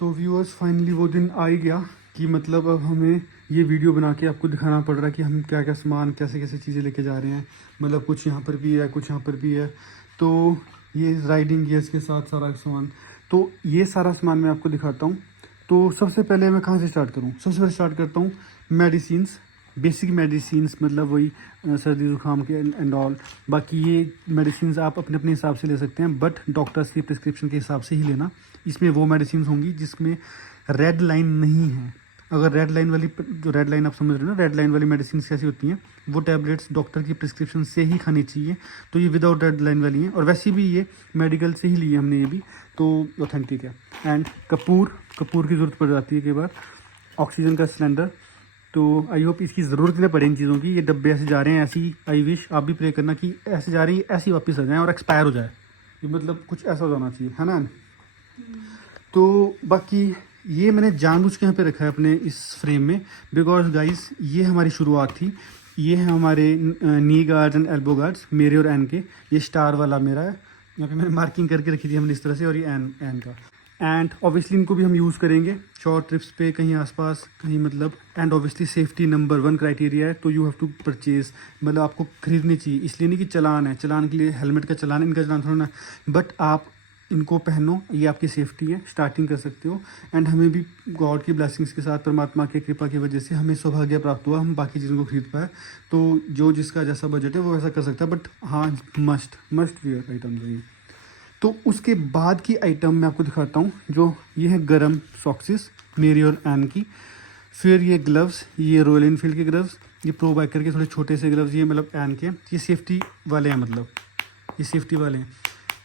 तो viewers finally वो दिन आ ही गया कि मतलब अब हमें ये वीडियो बना के आपको दिखाना पड़ रहा है कि हम क्या क्या सामान कैसे कैसे चीज़ें लेके जा रहे हैं। मतलब कुछ यहाँ पर भी है, कुछ यहाँ पर भी है। तो ये राइडिंग गियर्स के साथ सारा सामान, तो ये सारा सामान मैं आपको दिखाता हूँ। तो सबसे पहले मैं कहाँ से स्टार्ट करूँ? सबसे पहले स्टार्ट करता हूँ मेडिसिन्स, बेसिक मेडिसिन्स, मतलब वही सर्दी ज़ुकाम के एंड ऑल। बाकी ये मेडिसिन्स आप अपने अपने हिसाब से ले सकते हैं, बट डॉक्टर्स की प्रिस्क्रिप्शन के हिसाब से ही लेना। इसमें वो मेडिसिन्स होंगी जिसमें रेड लाइन नहीं है। अगर रेड लाइन वाली, जो रेड लाइन आप समझ रहे हो ना, रेड लाइन वाली मेडिसिन कैसी होती हैं, वो टैबलेट्स डॉक्टर की प्रिस्क्रिप्शन से ही खानी चाहिए। तो ये विदाउट रेड लाइन वाली हैं, और वैसे भी ये मेडिकल से ही लिए हमने ये भी, तो ऑथेंटिक है। एंड कपूर की ज़रूरत पड़ जाती है कई बार। ऑक्सीजन का सिलेंडर, तो आई होप इसकी ज़रूरत नहीं पड़े इन चीज़ों की। ये डब्बे ऐसे जा रहे हैं, ऐसी आई विश आप भी प्रे करना कि ऐसे जा रही है ऐसी वापस आ जाए और एक्सपायर हो जाए। ये मतलब कुछ ऐसा हो जाना चाहिए, है ना। तो बाकी ये मैंने जानबूझ के यहाँ पे रखा है अपने इस फ्रेम में, बिकॉज गाइस ये हमारी शुरुआत थी। ये है हमारे नी गार्ड्स एंड एल्बो गार्ड्स, मेरे और एन के। ये स्टार वाला मेरा है, यहाँ पे मैंने मार्किंग करके रखी थी हमने इस तरह से, और ये एन का। एंड ऑब्वियसली इनको भी हम यूज़ करेंगे शॉर्ट ट्रिप्स पे, कहीं आसपास कहीं, मतलब। And obviously safety number 1 criteria है, तो यू हैव टू परचेज, मतलब आपको खरीदनी चाहिए। इसलिए नहीं कि चलान है, चलान के लिए हेलमेट का चलान, इनका चलान थोड़ा ना, बट आप इनको पहनो, ये आपकी सेफ्टी है, स्टार्टिंग कर सकते हो। एंड हमें भी गॉड की ब्लेसिंग्स के साथ, परमात्मा की कृपा की वजह से हमें सौभाग्य प्राप्त हुआ, हम बाकी चीज़ों को खरीद पाए। तो जो जिसका जैसा बजट है वो वैसा कर सकता है, बट हाँ मस्ट वियर आइटम है ये। तो उसके बाद की आइटम मैं आपको दिखाता हूँ, जो ये है गरम सॉक्सेस मेरी और एन की। फिर ये ग्लव्स, ये रॉयल एनफील्ड के ग्लव्स, ये प्रो बाइकर के थोड़े छोटे से ग्लव्स, ये मतलब एन के, ये सेफ्टी वाले हैं, मतलब ये सेफ्टी वाले हैं।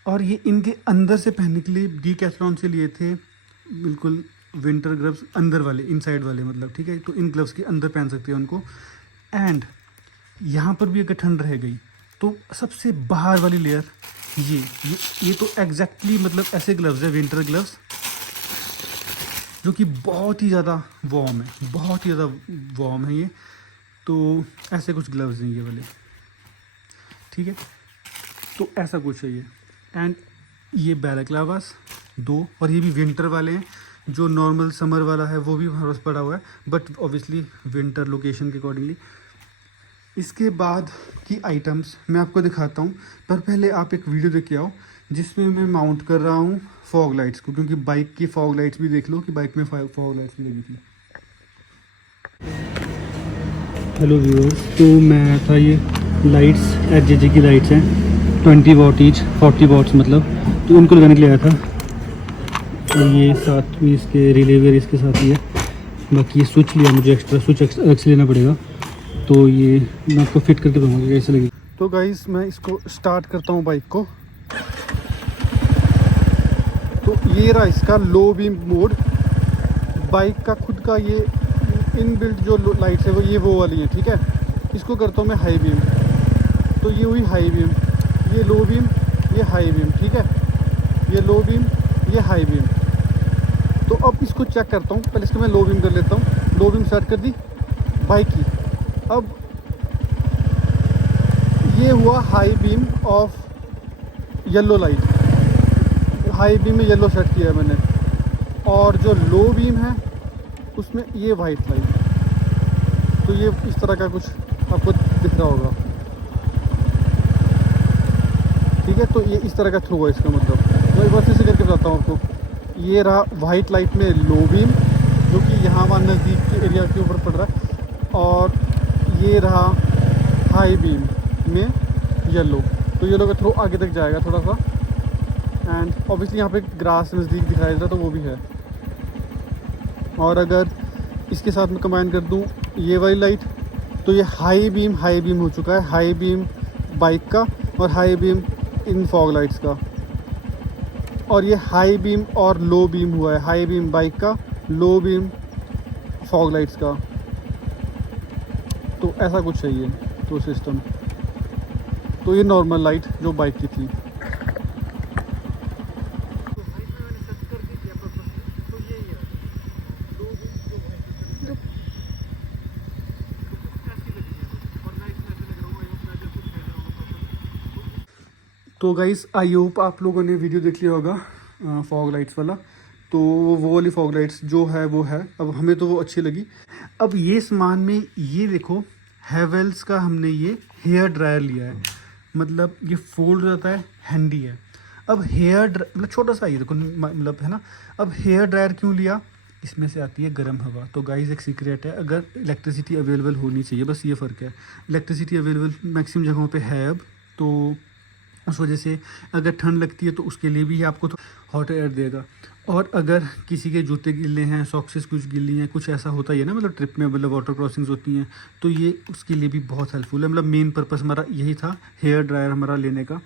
और ये इनके अंदर से पहनने के लिए डीकैथलॉन से लिए थे, बिल्कुल विंटर ग्लव्स अंदर वाले, इनसाइड वाले, मतलब ठीक है। तो इन ग्लव्स के अंदर पहन सकते हैं उनको। एंड यहाँ पर भी अगर ठंड रह गई तो सबसे बाहर वाली लेयर ये तो एग्जैक्टली मतलब ऐसे ग्लव्स है, विंटर ग्लव्स, जो कि बहुत ही ज़्यादा वार्म है, बहुत ही ज़्यादा वार्म है ये। तो ऐसे कुछ ग्लव्स हैं ये वाले, ठीक है। तो ऐसा कुछ है ये। एंड ये बैलाक्लावास 2, और ये भी विंटर वाले हैं। जो नॉर्मल समर वाला है वो भी हमारे पास पड़ा हुआ है, बट ऑब्वियसली विंटर लोकेशन के अकॉर्डिंगली। इसके बाद की आइटम्स मैं आपको दिखाता हूँ, पर पहले आप एक वीडियो देख के आओ जिसमें मैं माउंट कर रहा हूँ फॉग लाइट्स को, क्योंकि बाइक की फॉग लाइट्स भी देख लो कि बाइक में फॉग लाइट्स भी लगी थी। हेलो व्यूअर्स, तो मैं था, ये लाइट्स HJJ की लाइट्स हैं, 20 वॉट ईच, 40 वॉट्स मतलब, तो उनको लगाने के लिए आया था। तो ये साथ में इसके रिलेवर इसके साथ ही है। बाकी ये स्विच लिया मुझे, एक्स्ट्रा स्विच अलग से लेना पड़ेगा। तो ये मैं आपको फिट करके दूँगा कैसे लगी। तो गाइस मैं इसको स्टार्ट करता हूँ बाइक को। तो ये रहा इसका लो बीम मोड, बाइक का खुद का ये इनबिल्ट जो लाइट्स है वो वाली है, ठीक है। इसको करता हूँ मैं हाई बीम, तो ये हुई हाई बीम, ये लो बीम, ये हाई बीम, ठीक है। ये लो बीम, ये हाई बीम। तो अब इसको चेक करता हूँ, पहले इसको मैं लो बीम कर लेता हूँ। लो बीम स्टार्ट कर दी बाइक की। अब ये हुआ high beam of yellow light, high beam में येलो सेट किया है मैंने। और जो लो बीम है उसमें ये वाइट लाइट। तो ये इस तरह का कुछ आपको दिख रहा होगा, ठीक है। तो ये इस तरह का थ्रू है इसका, मतलब मैं एक बार फिर से करके बताता हूँ आपको। ये रहा वाइट लाइट में लो बीम, जो कि यहाँ वहाँ नज़दीक के एरिया के ऊपर पड़ रहा है, और ये रहा हाई बीम में येलो। तो येलो का थ्रू आगे तक जाएगा थोड़ा सा। एंड ऑब्वियसली यहाँ पे ग्रास नज़दीक दिखाई दे रहा, तो वो भी है। और अगर इसके साथ में कंबाइन कर दूँ ये वाली लाइट, तो ये हाई बीम हो चुका है, हाई बीम बाइक का और हाई बीम इन फॉग लाइट्स का। और ये हाई बीम और लो बीम हुआ है, हाई बीम बाइक का, लो बीम फॉग लाइट्स का। तो ऐसा कुछ है ये तो सिस्टम। तो ये नॉर्मल लाइट जो बाइक की थी। तो गाइस आई होप आप लोगों ने वीडियो देख लिया होगा फॉग लाइट्स वाला। तो वो वाली फॉग लाइट्स जो है वो है, अब हमें तो वो अच्छी लगी। अब ये सामान में ये देखो, हैवेल्स का हमने ये हेयर ड्रायर लिया है, मतलब ये फोल्ड हो जाता है, हैंडी है। अब मतलब छोटा सा ये देखो, मतलब है ना। अब हेयर ड्रायर क्यों लिया, इसमें से आती है गर्म हवा। तो गाइस एक सीक्रेट है, अगर इलेक्ट्रिसिटी अवेलेबल होनी चाहिए, बस ये फ़र्क है। इलेक्ट्रिसिटी अवेलेबल मैक्सिमम जगहों पे है अब, तो उस वजह से अगर ठंड लगती है तो उसके लिए भी आपको तो हॉट एयर देगा। और अगर किसी के जूते गिले हैं, सॉक्सेस कुछ गिली हैं, कुछ ऐसा होता ही है ना, मतलब ट्रिप में मतलब वाटर क्रॉसिंग्स होती हैं, तो ये उसके लिए भी बहुत हेल्पफुल है। मतलब मेन पर्पस हमारा यही था हेयर ड्रायर हमारा लेने का।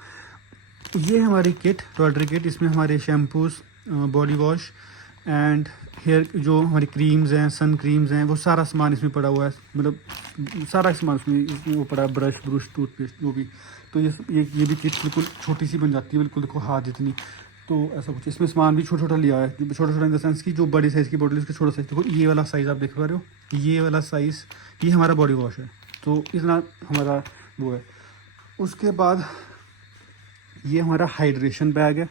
ये हमारी किट, टॉयलेटरी किट, इसमें हमारे shampoos, body wash and hair जो हमारी क्रीम्स हैं, सन क्रीम्स हैं, वो सारा सामान इसमें पड़ा हुआ है। मतलब सारा सामान इसमें वो पड़ा है, ब्रश टूथपेस्ट वो भी। तो ये भी किट बिल्कुल छोटी सी बन जाती है, बिल्कुल देखो हाथ जितनी। तो ऐसा कुछ इसमें सामान भी छोटा छोटा लिया है, छोटा छोटा इन द सेंस की जो बड़ी साइज़ की बॉटल है उसके छोटा साइज़। देखो ये वाला साइज़ आप देख पा रहे हो, ये वाला साइज़ ये हमारा बॉडी वॉश है, तो इतना हमारा वो है। उसके बाद ये हमारा हाइड्रेशन बैग है,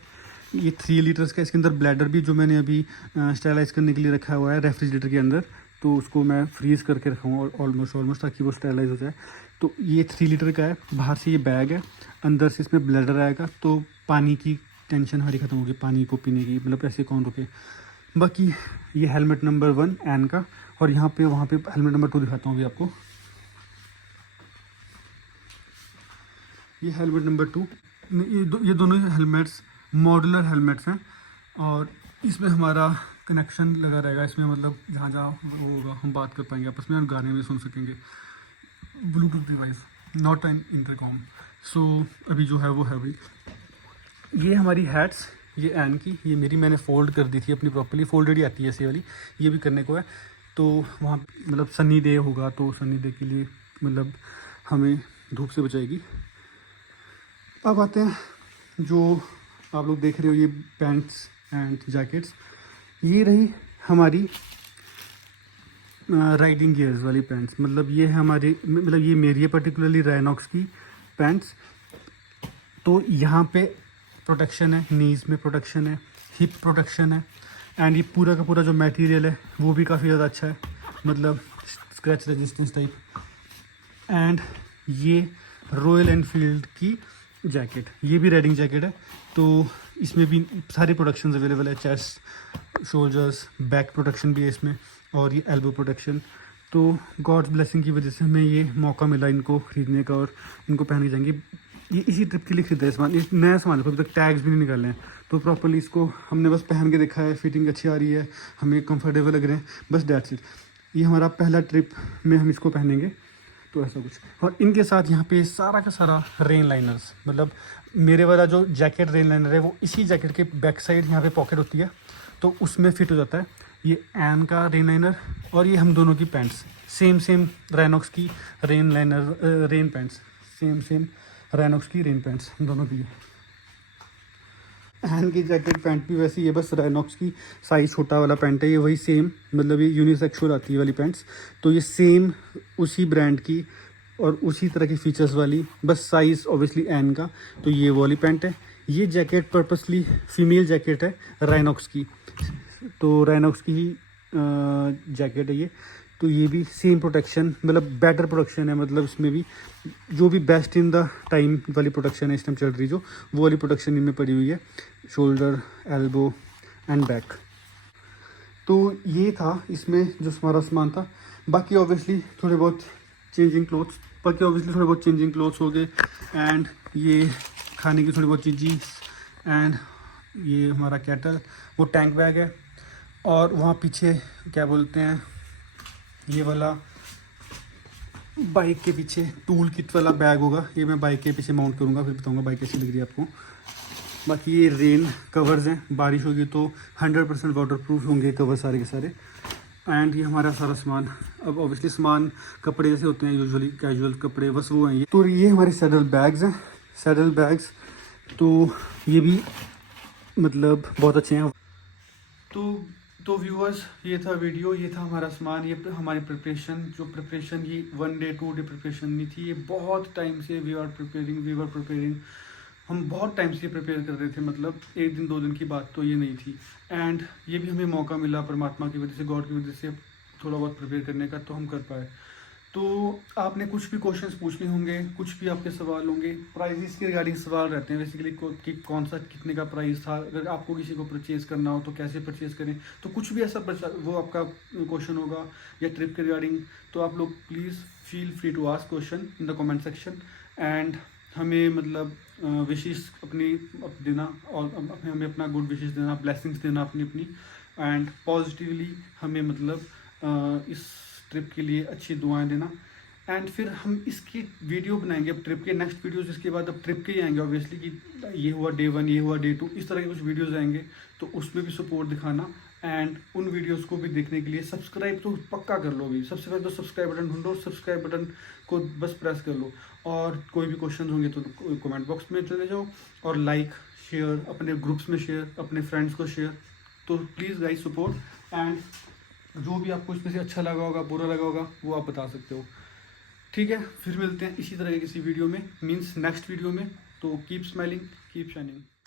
ये 3 लीटर्स का। इसके अंदर ब्लैडर भी जो मैंने अभी स्टेलाइज़ करने के लिए रखा हुआ है रेफ्रिजरेटर के अंदर, तो उसको मैं फ्रीज़ करके रखूँगा ऑलमोस्ट ताकि वो स्टेलाइज हो जाए। तो ये 3 लीटर का है, बाहर से ये बैग है, अंदर से इसमें ब्लैडर आएगा, तो पानी की टेंशन हमारी ख़त्म होगी, पानी को पीने की, मतलब ऐसे कौन रुके। बाकी ये हेलमेट नंबर 1 एन का, और यहाँ पे वहाँ पे हेलमेट नंबर 2 दिखाता हूँ अभी आपको। ये हेलमेट नंबर 2, ये दोनों हेलमेट्स मॉड्यूलर हेलमेट्स हैं, और इसमें हमारा कनेक्शन लगा रहेगा इसमें, मतलब जहाँ जहाँ वो होगा हम बात कर पाएंगे आपस में और गाने भी सुन सकेंगे। Bluetooth device, not an intercom. So अभी जो है वो है भाई। ये हमारी हैट्स, ये एन की, ये मेरी मैंने फ़ोल्ड कर दी थी अपनी प्रॉपर्ली, फोल्डेड ही आती है ऐसे वाली, ये भी करने को है। तो वहाँ मतलब सनी डे होगा, तो सनी डे के लिए मतलब हमें धूप से बचाएगी। अब आते हैं जो आप लोग देख रहे हो, ये पैंट्स एंड जैकेट्स। ये रही हमारी राइडिंग गियर्स वाली पैंट्स, मतलब ये है हमारी, मतलब ये मेरी है पर्टिकुलरली राइनॉक्स की पैंट्स। तो यहाँ पे प्रोटेक्शन है, नीज़ में प्रोटेक्शन है, हिप प्रोटेक्शन है, एंड ये पूरा का पूरा जो मटेरियल है वो भी काफ़ी ज़्यादा अच्छा है, मतलब स्क्रैच रेजिस्टेंस टाइप। एंड ये रॉयल एनफील्ड की जैकेट, ये भी राइडिंग जैकेट है, तो इसमें भी सारी प्रोटेक्शन अवेलेबल है, चेस्ट, शोल्डर्स, बैक प्रोटेक्शन भी है इसमें, और ये एल्बो प्रोटेक्शन। तो गॉड्स ब्लेसिंग की वजह से हमें ये मौका मिला इनको ख़रीदने का, और इनको पहन के जाएंगे। ये इसी ट्रिप के लिए खरीदा है सामान, इस नया सामान है, अभी तक टैग्स भी नहीं निकाले हैं, तो प्रॉपर्ली इसको हमने बस पहन के देखा है, फिटिंग अच्छी आ रही है, हमें कंफर्टेबल लग रहे हैं, बस दैट्स इट। ये हमारा पहला ट्रिप में हम इसको पहनेंगे, तो ऐसा कुछ। और इनके साथ यहाँ पे सारा का सारा रेन लाइनर्स, मतलब मेरे वाला जो जैकेट रेन लाइनर है वो इसी जैकेट के बैक साइड यहाँ पे पॉकेट होती है, तो उसमें फिट हो जाता है। ये एन का रेन लाइनर, और ये हम दोनों की पैंट्स सेम राइनॉक्स की rain liner, rain pants same Rhinox की रेन पैंट्स हम दोनों की है। एन की जैकेट पैंट भी वैसी है, बस राइनॉक्स की साइज़ छोटा वाला पैंट है, ये वही सेम, मतलब ये यूनिसेक्सुअल आती है वाली पैंट्स, तो ये सेम उसी ब्रांड की और उसी तरह के फीचर्स वाली, बस साइज़ ऑब्वियसली एन का। तो ये वाली पैंट है। ये जैकेट पर्पसली फीमेल जैकेट है राइनॉक्स की, तो राइनॉक्स की ही जैकेट है ये। तो ये भी सेम प्रोटेक्शन, मतलब बेटर प्रोटेक्शन है, मतलब इसमें भी जो भी बेस्ट इन द टाइम वाली प्रोटेक्शन है इस टाइम चल रही, जो वो वाली प्रोटेक्शन इनमें पड़ी हुई है, शोल्डर, एल्बो एंड बैक। तो ये था इसमें जो हमारा सामान था। बाकी ऑब्वियसली थोड़े बहुत चेंजिंग क्लोथ्स हो गए, एंड ये खाने की थोड़ी बहुत चीज़ें, एंड ये हमारा कैटल, वो टैंक बैग है, और वहाँ पीछे क्या बोलते हैं, ये वाला बाइक के पीछे टूल किट वाला बैग होगा, ये मैं बाइक के पीछे माउंट करूँगा, फिर बताऊँगा बाइक कैसी लग रही है आपको। बाकी ये रेन कवर्स हैं, बारिश होगी तो 100% वाटरप्रूफ होंगे कवर सारे के सारे। एंड ये हमारा सारा सामान, अब ऑब्वियसली सामान कपड़े जैसे होते हैं यूजुअली कैजुअल कपड़े, बस वो हैं ये। तो ये हमारे सैडल बैग्स हैं, सैडल बैग्स, तो ये भी मतलब बहुत अच्छे हैं। तो व्यूअर्स, ये था वीडियो, ये था हमारा सामान, ये हमारी प्रिपरेशन ये 1 डे 2 डे प्रिपरेशन नहीं थी, ये बहुत टाइम से वी वर प्रिपेयरिंग। हम बहुत टाइम से प्रिपेयर कर रहे थे, मतलब 1 दिन 2 दिन की बात तो ये नहीं थी। एंड ये भी हमें मौका मिला परमात्मा की वजह से, गॉड की वजह से थोड़ा बहुत प्रिपेयर करने का, तो हम कर पाए। तो आपने कुछ भी क्वेश्चंस पूछने होंगे, कुछ भी आपके सवाल होंगे, प्राइजेस के रिगार्डिंग सवाल रहते हैं बेसिकली कि कौन सा कितने का प्राइस था, अगर आपको किसी को परचेज़ करना हो तो कैसे परचेज़ करें, तो कुछ भी ऐसा वो आपका क्वेश्चन होगा या ट्रिप के रिगार्डिंग, तो आप लोग please feel free to ask question in the comment section. And हमें मतलब विशेष अपनी देना, और हमें अपना गुड विशेष देना, ब्लेसिंग्स देना अपनी अपनी, एंड पॉजिटिवली हमें मतलब इस ट्रिप के लिए अच्छी दुआएं देना। एंड फिर हम इसकी वीडियो बनाएंगे अब ट्रिप के, नेक्स्ट वीडियोस इसके बाद अब ट्रिप के ही आएंगे ऑब्वियसली, कि ये हुआ डे 1, ये हुआ डे 2, इस तरह के कुछ वीडियोस आएंगे, तो उसमें भी सपोर्ट दिखाना। एंड उन वीडियोस को भी देखने के लिए सब्सक्राइब तो पक्का कर लो भी, सबसे पहले तो सब्सक्राइब बटन ढूंढो, सब्सक्राइब बटन को बस प्रेस कर लो, और कोई भी क्वेश्चन होंगे तो कमेंट बॉक्स में चले जाओ, और लाइक शेयर अपने ग्रुप्स में शेयर, अपने फ्रेंड्स को शेयर। तो प्लीज़ गाइस सपोर्ट, एंड जो भी आपको इसमें से अच्छा लगा होगा, बुरा लगा होगा, वो आप बता सकते हो। ठीक है, फिर मिलते हैं इसी तरह की किसी वीडियो में, मीन्स नेक्स्ट वीडियो में। तो कीप स्माइलिंग, कीप शाइनिंग।